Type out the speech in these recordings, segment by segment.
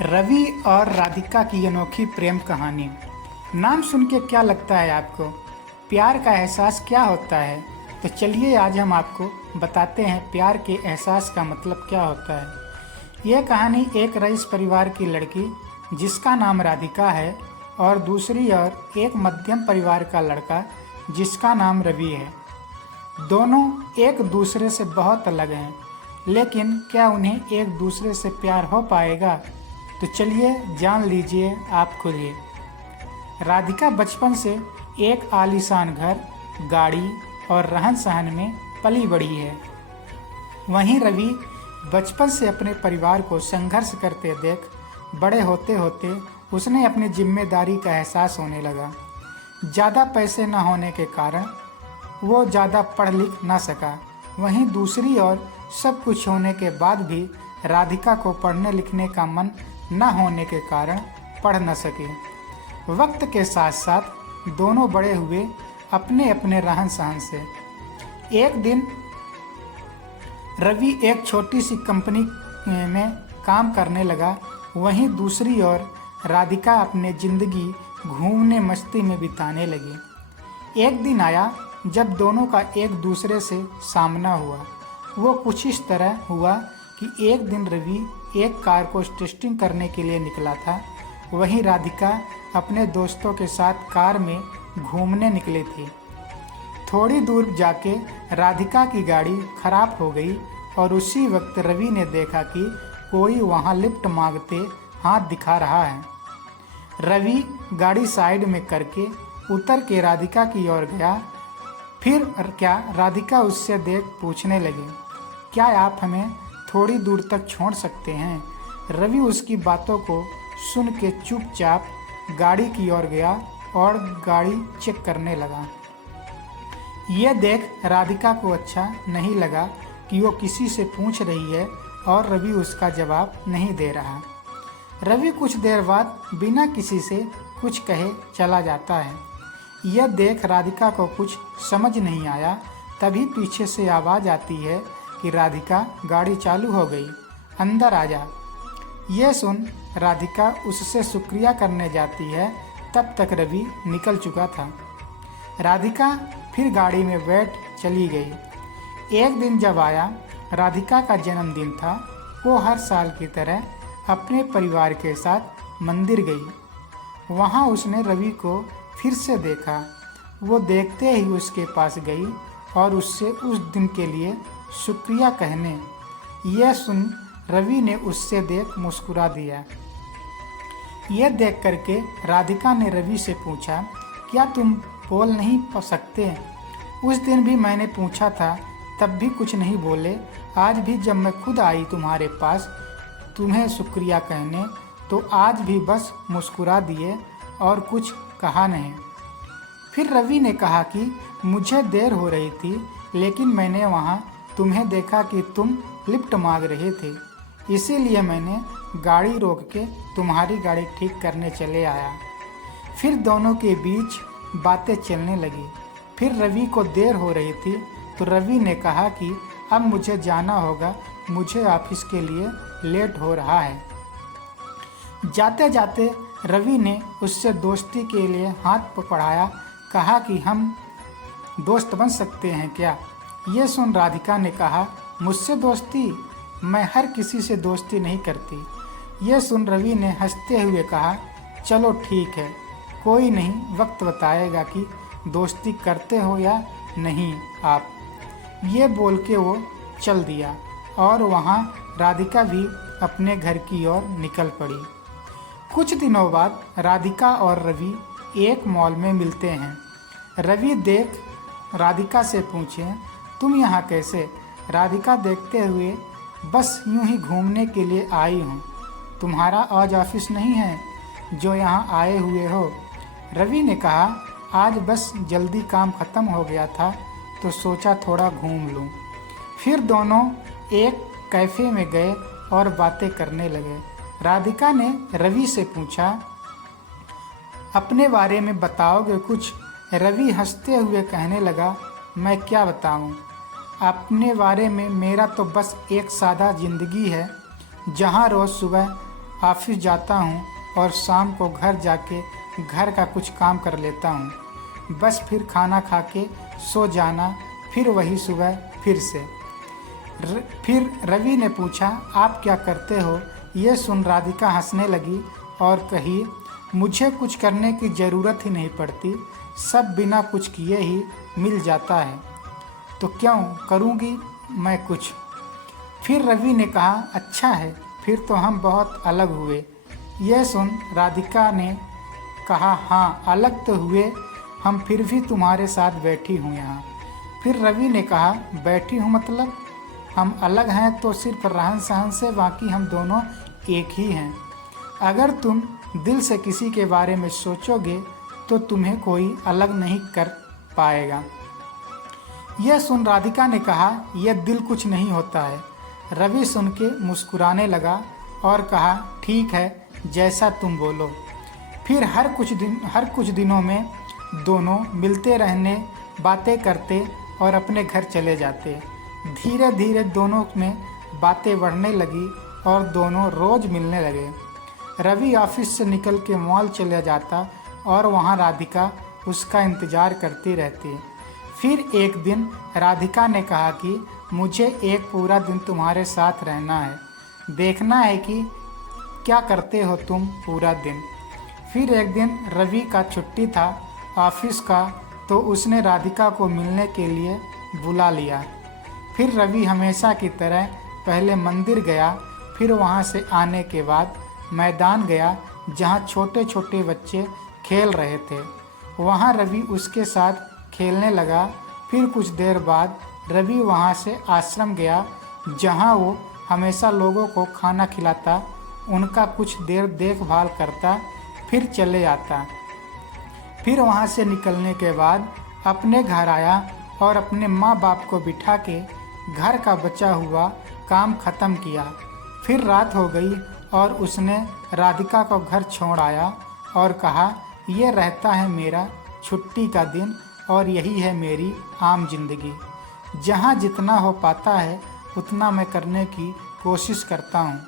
रवि और राधिका की अनोखी प्रेम कहानी। नाम सुन के क्या लगता है आपको? प्यार का एहसास क्या होता है? तो चलिए आज हम आपको बताते हैं प्यार के एहसास का मतलब क्या होता है। यह कहानी एक रईस परिवार की लड़की जिसका नाम राधिका है और दूसरी ओर एक मध्यम परिवार का लड़का जिसका नाम रवि है। दोनों एक दूसरे से बहुत अलग हैं, लेकिन क्या उन्हें एक दूसरे से प्यार हो पाएगा? तो चलिए जान लीजिए आप खुद ही। राधिका बचपन से एक आलीशान घर, गाड़ी और रहन सहन में पली बड़ी है। वहीं रवि बचपन से अपने परिवार को संघर्ष करते देख बड़े होते होते उसने अपनी जिम्मेदारी का एहसास होने लगा। ज़्यादा पैसे न होने के कारण वो ज़्यादा पढ़ लिख ना सका। वहीं दूसरी ओर सब कुछ होने के बाद भी राधिका को पढ़ने लिखने का मन न होने के कारण पढ़ न सके। वक्त के साथ साथ दोनों बड़े हुए अपने अपने रहन सहन से। एक दिन रवि एक छोटी सी कंपनी में काम करने लगा, वहीं दूसरी ओर राधिका अपने ज़िंदगी घूमने मस्ती में बिताने लगी। एक दिन आया जब दोनों का एक दूसरे से सामना हुआ। वो कुछ इस तरह हुआ कि एक दिन रवि एक कार को टेस्टिंग करने के लिए निकला था, वहीं राधिका अपने दोस्तों के साथ कार में घूमने निकली थी। थोड़ी दूर जाके राधिका की गाड़ी खराब हो गई और उसी वक्त रवि ने देखा कि कोई वहां लिफ्ट मांगते हाथ दिखा रहा है। रवि गाड़ी साइड में करके उतर के राधिका की ओर गया। फिर क्या राधिका उससे देख पूछने लगी, क्या आप हमें थोड़ी दूर तक छोड़ सकते हैं? रवि उसकी बातों को सुन के चुपचाप गाड़ी की ओर गया और गाड़ी चेक करने लगा। यह देख राधिका को अच्छा नहीं लगा कि वो किसी से पूछ रही है और रवि उसका जवाब नहीं दे रहा। रवि कुछ देर बाद बिना किसी से कुछ कहे चला जाता है। यह देख राधिका को कुछ समझ नहीं आया। तभी पीछे से आवाज़ आती है कि राधिका गाड़ी चालू हो गई, अंदर आ जा। यह सुन राधिका उससे शुक्रिया करने जाती है, तब तक रवि निकल चुका था। राधिका फिर गाड़ी में बैठ चली गई। एक दिन जब आया, राधिका का जन्मदिन था। वो हर साल की तरह अपने परिवार के साथ मंदिर गई। वहाँ उसने रवि को फिर से देखा। वो देखते ही उसके पास गई और उससे उस दिन के लिए शुक्रिया कहने। यह सुन रवि ने उससे देख मुस्कुरा दिया। यह देख करके राधिका ने रवि से पूछा, क्या तुम बोल नहीं सकते? उस दिन भी मैंने पूछा था, तब भी कुछ नहीं बोले। आज भी जब मैं खुद आई तुम्हारे पास तुम्हें शुक्रिया कहने, तो आज भी बस मुस्कुरा दिए और कुछ कहा नहीं। फिर रवि ने कहा कि मुझे देर हो रही थी, लेकिन मैंने वहाँ तुम्हें देखा कि तुम लिफ्ट मांग रहे थे, इसीलिए मैंने गाड़ी रोक के तुम्हारी गाड़ी ठीक करने चले आया। फिर दोनों के बीच बातें चलने लगी। फिर रवि को देर हो रही थी, तो रवि ने कहा कि अब मुझे जाना होगा, मुझे ऑफिस के लिए लेट हो रहा है। जाते जाते रवि ने उससे दोस्ती के लिए हाथ बढ़ाया, कहा कि हम दोस्त बन सकते हैं क्या? ये सुन राधिका ने कहा, मुझसे दोस्ती? मैं हर किसी से दोस्ती नहीं करती। ये सुन रवि ने हंसते हुए कहा, चलो ठीक है, कोई नहीं, वक्त बताएगा कि दोस्ती करते हो या नहीं आप। ये बोल के वो चल दिया और वहाँ राधिका भी अपने घर की ओर निकल पड़ी। कुछ दिनों बाद राधिका और रवि एक मॉल में मिलते हैं। रवि देख राधिका से पूछे, तुम यहाँ कैसे? राधिका देखते हुए, बस यूं ही घूमने के लिए आई हूँ। तुम्हारा आज ऑफिस नहीं है जो यहाँ आए हुए हो? रवि ने कहा, आज बस जल्दी काम ख़त्म हो गया था तो सोचा थोड़ा घूम लूँ। फिर दोनों एक कैफ़े में गए और बातें करने लगे। राधिका ने रवि से पूछा, अपने बारे में बताओगे कुछ? रवि हंसते हुए कहने लगा, मैं क्या बताऊं? अपने बारे में मेरा तो बस एक सादा ज़िंदगी है, जहां रोज़ सुबह ऑफिस जाता हूँ और शाम को घर जाके घर का कुछ काम कर लेता हूँ। बस फिर खाना खा के सो जाना, फिर वही सुबह फिर से। फिर रवि ने पूछा, आप क्या करते हो? ये सुन राधिका हंसने लगी और कही, मुझे कुछ करने की ज़रूरत ही नहीं पड़ती, सब बिना कुछ किए ही मिल जाता है, तो क्यों करूँगी मैं कुछ। फिर रवि ने कहा, अच्छा है, फिर तो हम बहुत अलग हुए। यह सुन राधिका ने कहा, हाँ अलग तो हुए हम, फिर भी तुम्हारे साथ बैठी हूँ यहाँ। फिर रवि ने कहा, बैठी हूँ मतलब? हम अलग हैं तो सिर्फ रहन सहन से, बाकी हम दोनों एक ही हैं। अगर तुम दिल से किसी के बारे में सोचोगे तो तुम्हें कोई अलग नहीं कर पाएगा। यह सुन राधिका ने कहा, यह दिल कुछ नहीं होता है। रवि सुन के मुस्कुराने लगा और कहा, ठीक है, जैसा तुम बोलो। फिर हर कुछ दिनों में दोनों मिलते रहने, बातें करते और अपने घर चले जाते। धीरे धीरे दोनों में बातें बढ़ने लगी और दोनों रोज़ मिलने लगे। रवि ऑफिस से निकल के मॉल चले जाता और वहाँ राधिका उसका इंतज़ार करती रहती। फिर एक दिन राधिका ने कहा कि मुझे एक पूरा दिन तुम्हारे साथ रहना है, देखना है कि क्या करते हो तुम पूरा दिन। फिर एक दिन रवि का छुट्टी था ऑफिस का, तो उसने राधिका को मिलने के लिए बुला लिया। फिर रवि हमेशा की तरह पहले मंदिर गया, फिर वहाँ से आने के बाद मैदान गया जहाँ छोटे छोटे बच्चे खेल रहे थे। वहाँ रवि उसके साथ खेलने लगा। फिर कुछ देर बाद रवि वहाँ से आश्रम गया जहाँ वो हमेशा लोगों को खाना खिलाता, उनका कुछ देर देखभाल करता, फिर चले आता। फिर वहाँ से निकलने के बाद अपने घर आया और अपने माँ बाप को बिठा के घर का बचा हुआ काम ख़त्म किया। फिर रात हो गई और उसने राधिका को घर छोड़ आया और कहा, ये रहता है मेरा छुट्टी का दिन और यही है मेरी आम जिंदगी। जहाँ जितना हो पाता है उतना मैं करने की कोशिश करता हूँ।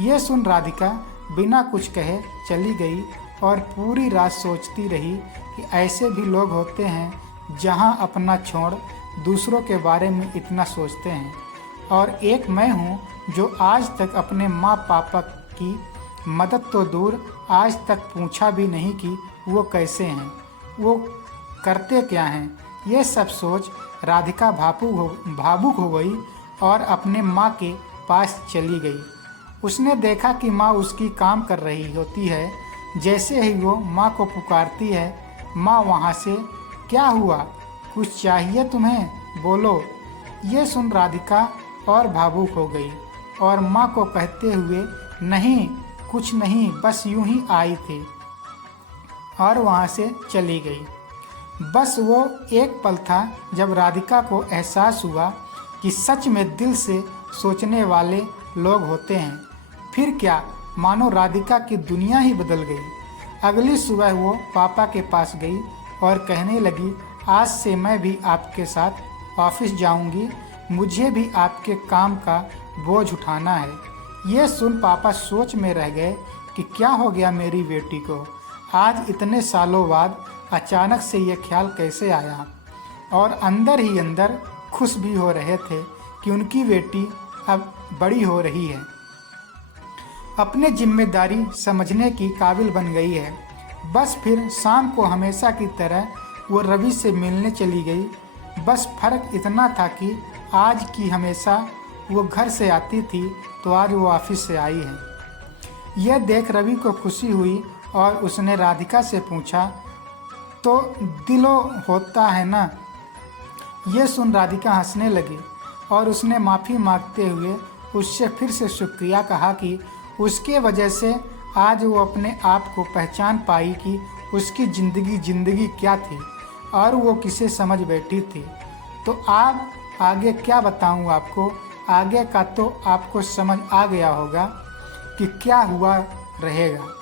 ये सुन राधिका बिना कुछ कहे चली गई और पूरी रात सोचती रही कि ऐसे भी लोग होते हैं जहाँ अपना छोड़ दूसरों के बारे में इतना सोचते हैं। और एक मैं हूँ जो आज तक अपने माँ पापा की मदद तो दूर, आज तक पूछा भी नहीं कि वो कैसे हैं, वो करते क्या हैं। ये सब सोच राधिका भावुक हो गई और अपने माँ के पास चली गई। उसने देखा कि माँ उसकी काम कर रही होती है। जैसे ही वो माँ को पुकारती है, माँ वहाँ से, क्या हुआ, कुछ चाहिए तुम्हें, बोलो। ये सुन राधिका और भावुक हो गई और माँ को कहते हुए, नहीं कुछ नहीं, बस यूं ही आई थी, और वहाँ से चली गई। बस वो एक पल था जब राधिका को एहसास हुआ कि सच में दिल से सोचने वाले लोग होते हैं। फिर क्या, मानो राधिका की दुनिया ही बदल गई। अगली सुबह वो पापा के पास गई और कहने लगी, आज से मैं भी आपके साथ ऑफिस जाऊंगी, मुझे भी आपके काम का बोझ उठाना है। ये सुन पापा सोच में रह गए कि क्या हो गया मेरी बेटी को, आज इतने सालों बाद अचानक से ये ख्याल कैसे आया। और अंदर ही अंदर खुश भी हो रहे थे कि उनकी बेटी अब बड़ी हो रही है, अपने जिम्मेदारी समझने की काबिल बन गई है। बस फिर शाम को हमेशा की तरह वो रवि से मिलने चली गई। बस फर्क इतना था कि आज की हमेशा वो घर से आती थी, तो आज वो ऑफिस से आई है। यह देख रवि को खुशी हुई और उसने राधिका से पूछा, तो दिलो होता है ना। ये सुन राधिका हंसने लगी और उसने माफ़ी मांगते हुए उससे फिर से शुक्रिया कहा कि उसके वजह से आज वो अपने आप को पहचान पाई कि उसकी ज़िंदगी क्या थी और वो किसे समझ बैठी थी। तो आप आगे क्या बताऊं आपको, आगे का तो आपको समझ आ गया होगा कि क्या हुआ रहेगा।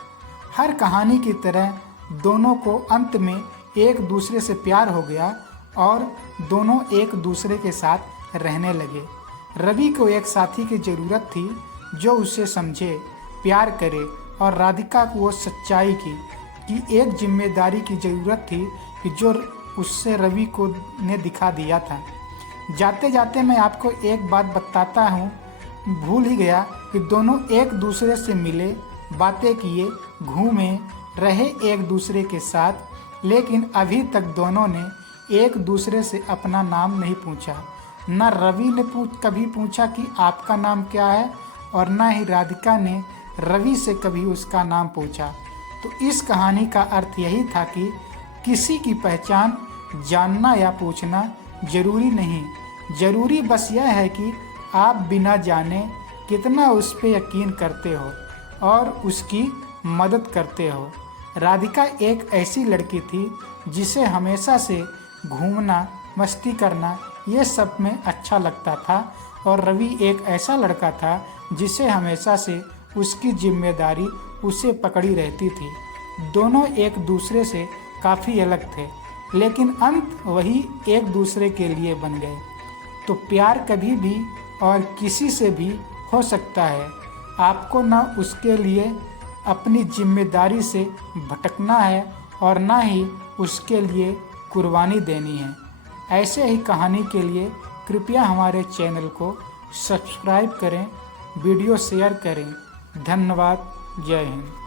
हर कहानी की तरह दोनों को अंत में एक दूसरे से प्यार हो गया और दोनों एक दूसरे के साथ रहने लगे। रवि को एक साथी की ज़रूरत थी जो उसे समझे, प्यार करे और राधिका को वो सच्चाई की कि एक जिम्मेदारी की ज़रूरत थी कि जो उससे रवि को ने दिखा दिया था। जाते जाते मैं आपको एक बात बताता हूँ, भूल ही गया कि दोनों एक दूसरे से मिले, बातें किए, घूमे, रहे एक दूसरे के साथ, लेकिन अभी तक दोनों ने एक दूसरे से अपना नाम नहीं पूछा। न रवि ने कभी पूछा कि आपका नाम क्या है, और न ही राधिका ने रवि से कभी उसका नाम पूछा। तो इस कहानी का अर्थ यही था कि किसी की पहचान जानना या पूछना जरूरी नहीं, जरूरी बस यह है कि आप बिना जाने कितना उस पर यकीन करते हो और उसकी मदद करते हो। राधिका एक ऐसी लड़की थी जिसे हमेशा से घूमना, मस्ती करना ये सब में अच्छा लगता था, और रवि एक ऐसा लड़का था जिसे हमेशा से उसकी जिम्मेदारी उसे पकड़ी रहती थी। दोनों एक दूसरे से काफ़ी अलग थे, लेकिन अंत वही एक दूसरे के लिए बन गए। तो प्यार कभी भी और किसी से भी हो सकता है। आपको ना उसके लिए अपनी जिम्मेदारी से भटकना है और ना ही उसके लिए कुर्बानी देनी है। ऐसे ही कहानी के लिए कृपया हमारे चैनल को सब्सक्राइब करें, वीडियो शेयर करें। धन्यवाद। जय हिंद।